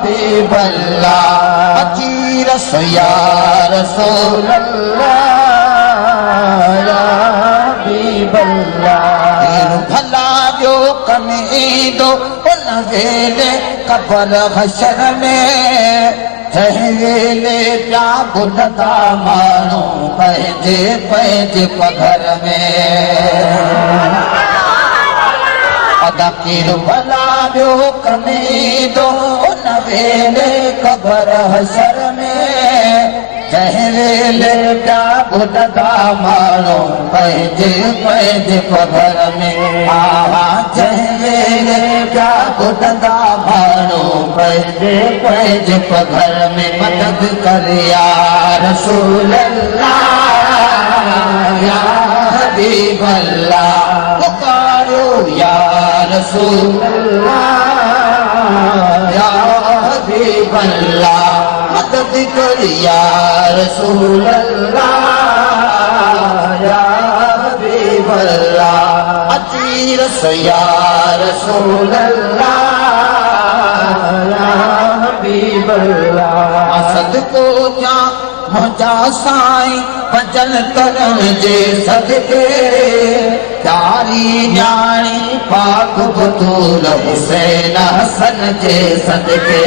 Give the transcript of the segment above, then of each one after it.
हबीब अल्लाह अची रस या रसूल अल्लाह या हबीब अल्लाह भला जो कमी दो उन वेले कब्र हशर में जंहिं वेले प्या ॿुधंदा माण्हू पंहिंजे पंहिंजे पघर में अदकीर भला ॿियो कमी दो उन वेले कब्र हशर में जंहिं वेले प्या ॿुधंदा माण्हू पंहिंजे पंहिंजे पघर में आहा जंहिं वेले प्या ॿुधंदा माण्हू पंहिंजे पंहिंजे पघर में मदद कर या रसूल अल्लाह या हबीब अल्लाह पुकारो या रसूल अल्लाह या हबीब अल्लाह मदद कर या रसूल अल्लाह या हबीब अल्लाह अची रस या रसूल अल्लाह या हबीब अल्लाह सदको क्या मुंहिंजा साईं भजन करण जे सदके प्यारी न्याणी पाक बतूल हुसैन हसन जे सदके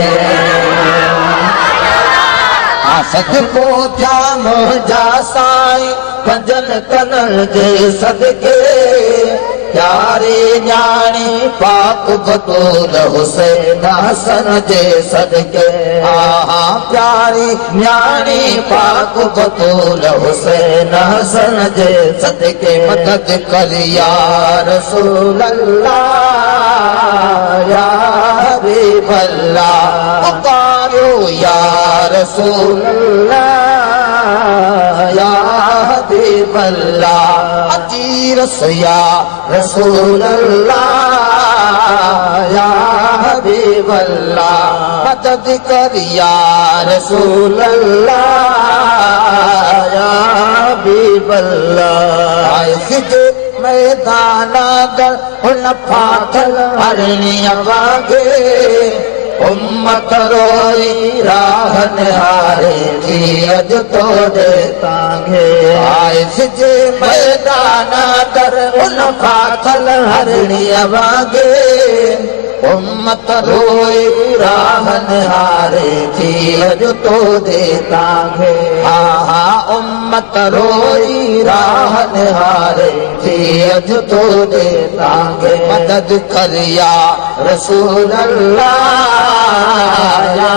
सदको थिया मुंहिंजा साईं भजन करण जे सदके प्यारी न्याणी पाक बतूल हुसैन हसन जे सदके आहा प्यारी न्याणी पाक बतूल हुसैन हसन जे सदके मदद कर या रसूल अल्लाह या हबीब अल्लाह पुकारो या रसूल अल्लाह या हबीब अल्लाह अची रस या रसूल अल्लाह या हबीब अल्लाह मदद कर या रसूल अल्लाह या हबीब अल्लाह सिजे मैदान दर हुन फाथल हरणीअ वागे उम्मत रोई राह निहारे थी अज तो दे तांगे आए सिजे मैदान दर उन फाथल हरणीअ वागे उम्मत रोई राह निहारे थी अज तो दे तांगे आहा उम्मत रोई राह निहारे थी अज तो दे तांगे मदद कर या रसूल अल्लाह या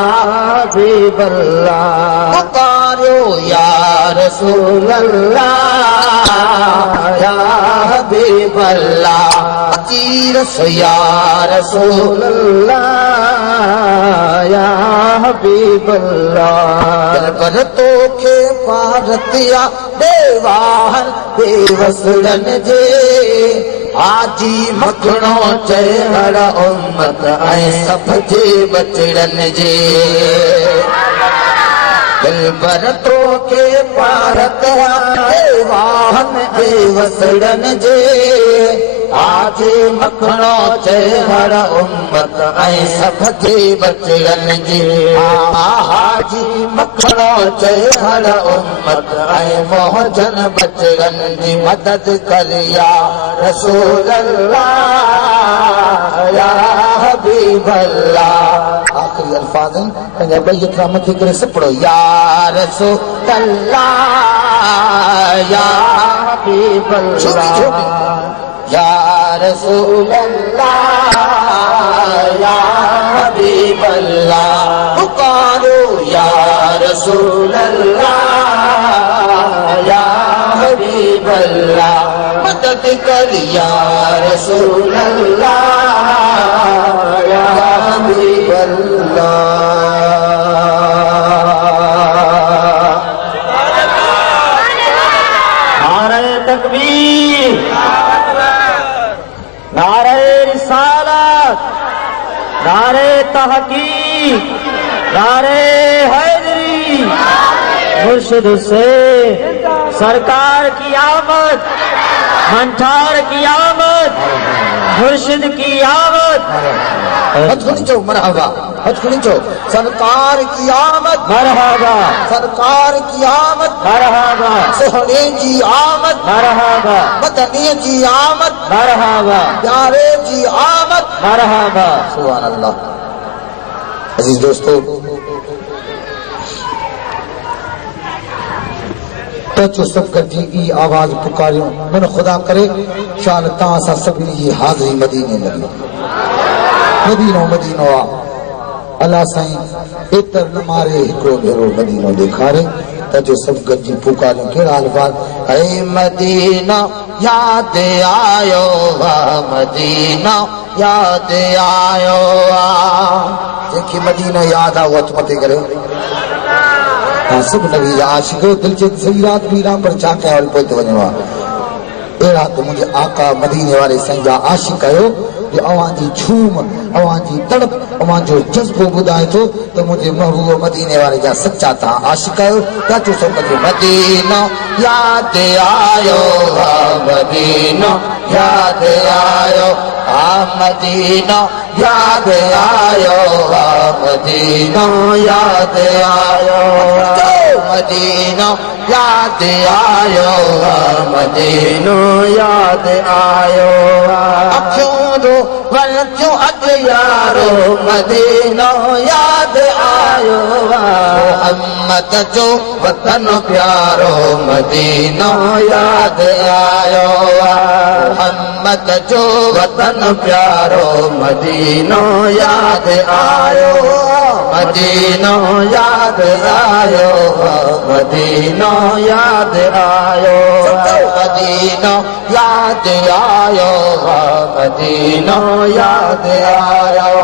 हबीब अल्लाह पुकारो या रसूल अल्लाह या हबीब अल्लाह अची रस या रसूल अल्लाह या हबीब अल्लाह पर तोखे भारतिया देवाहन बेवसड़न जे आजी मखणो चहर उम्मत ऐं सभ जे बचड़न जे दिलबर तोखे भारतिया देवाहन बेवसड़न जे आजी मखणो चहर उम्मत ऐं सभ जे बचड़न जे आजी मखणो चहर उम्मत ऐं मोहजन बचड़न जी मदद कर या रसूल अल्लाह या हबीब अल्लाह आखिरी अल्फाज़न पंहिंजा ॿई अखर मथे करे सिपड़ो या रसूल अल्लाह या हबीब अल्लाह या रसूल अल्लाह या हबीब अल्लाह पुकारो या रसूल अल्लाह या हबीब अल्लाह मदद कर या रसूल अल्लाह या हबीब अल्लाह नारे तकबीर नारे रिसालत नारे तहकीक नारे हैदरी मुर्शिद से सरकार की आमद منٹھار کی آمد، مرشد کی آمد، ہتھ کھڑی چو مرحبا، ہتھ کھڑی چو سرکار کی آمد، مرحبا سرکار کی آمد، مرحبا سہنے جی آمد، مرحبا مدنی جی آمد، مرحبا پیارے جی آمد، مرحبا۔ سبحان اللہ۔ عزیز دوستو، تچو سب گڈی ای آواز پکاریوں، من خدا کرے شان تاں سا سبھی یہ حاضری مدینے لگی، مدینہ مدینہ آ اللہ سائیں اتر نمارے ہکڑو بھیرو مدینہ دکھارے، تچو سب گڈی پکاریوں کے الفاظ، اے مدینہ یاد آیو وا، مدینہ یاد آیو وا، جنکھی مدینہ یاد آو ہتھ متے کرے، سب نبی عاشق دل چ زیرات میرا پر چا کیا ول پوت ونوا، اڑا تو مجھے آقا مدینے والے سنجا عاشق آیو جو اوان جی جھوم، اوان جی تڑپ، اوان جو جذبو بدائے تو مجھے محبوب مدینے والے جا سچا تھا عاشق آیو، کیا تو سب مجھے مدینہ یاد آیو، مدینہ یاد آیو، مدینہ یاد آیو، مدینہ یاد آیو، مدینہ یاد آیو، مدینہ یاد آیو، اکھیوں دو ورچوں اج یارو، مدینہ یاد آیو، محمد جو وطن پیارو، مدینہ یاد آیو، محمد جو وطن پیارو، مدینہ یاد آیو، مدینہ یاد آیو، مدینہ یاد آیو، مدینہ یاد آیو، مدینہ یاد آیو،